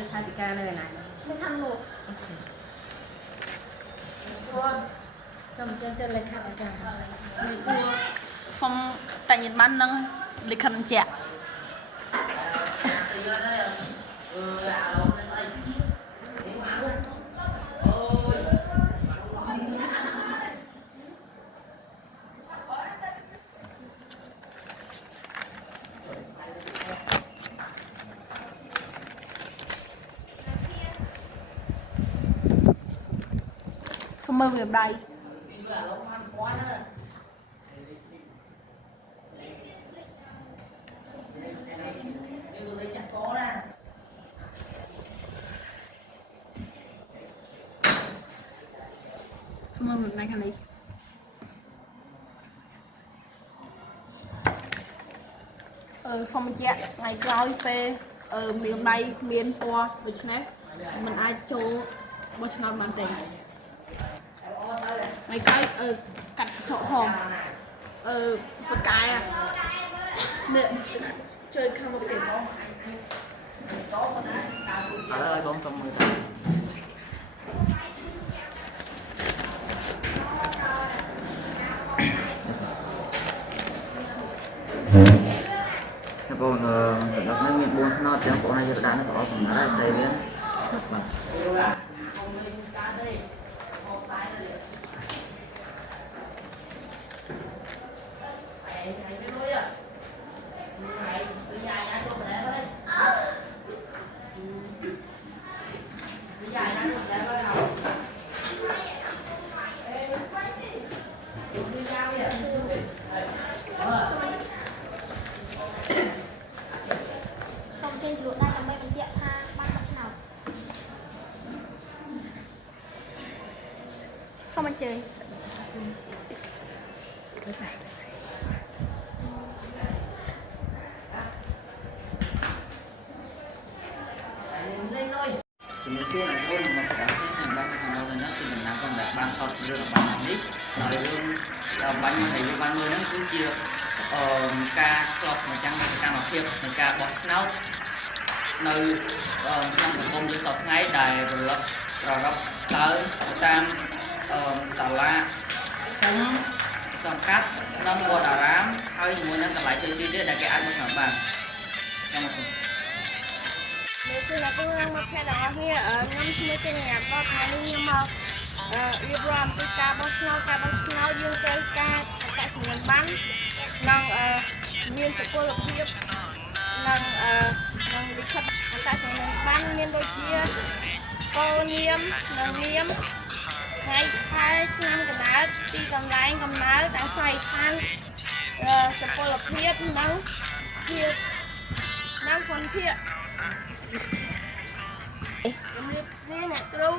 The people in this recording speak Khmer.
លេខាធិការនៅណានៅខាងនោះសូមអញ្ជើញទៅលេខាធិការសូមតែញ៉ាំបាននឹងលិខិតបញ្ជាក់សូមមើលវាដៃមើលមិនខាងនេះសូមបញ្ជាក់ថ្ងៃក្រោយពេលមានដៃមានពណ៌ដូច្នេះมันអាចចូលបោះឆ្នោតបានទេថ្ងៃក្រោយកាត់ចោលផងបកកាយនេះជួយខាងមុខទៀតឥឡូវឲ្យបងសុំមើលបងដល់នេះមាន4ថ្នោតទាំងបងឲ្យយកដាក់នៅប្រអប់សម្រាប់សេវាបាទសូមអញ្ជើញជំនួសជួនអរគុណមកដល់ខ្ញុំបានទៅដល់នេះគឺដំណើរការបានថតរឿងរបស់នេះហើយរឿងបាញ់ដែលយើងបានមើលហ្នឹងគឺជាការឆ្លប់មកចាំសកម្មភាពនៃការបោះឆ្នោតនៅក្នុងសង្គមយើងសពថ្ងៃដែលរលត់ប្ររពដើរតាមសាលាឃុំសង្កាត់និងវត្តអារាមហើយជាមួយនឹងកន្លែងផ្សេងទៀតដែលគេអាចមកស្បានចាំមកនេះគឺអ្នកទាំងមកខេត្តរបស់គ្នាខ្ញុំឈ្មោះជាអ្នកបោះថ្ងៃនេះខ្ញុំមករៀបរាប់ពីការបោះឆ្នោតយើងត្រូវការអត្តសញ្ញាណប័ណ្ណនិងមានសុពលភាពនិងលិខិតអត្តសញ្ញាណប័ណ្ណមានដូចជាកូននាមនិងនាមថ្ងៃខែឆ្នាំកំណើតទីកន្លែងកំណើតអាស្រ័យឋានសុពលភាពនិងភាពនិងគុណភាពជំរាបលាអ្នកគ្រូ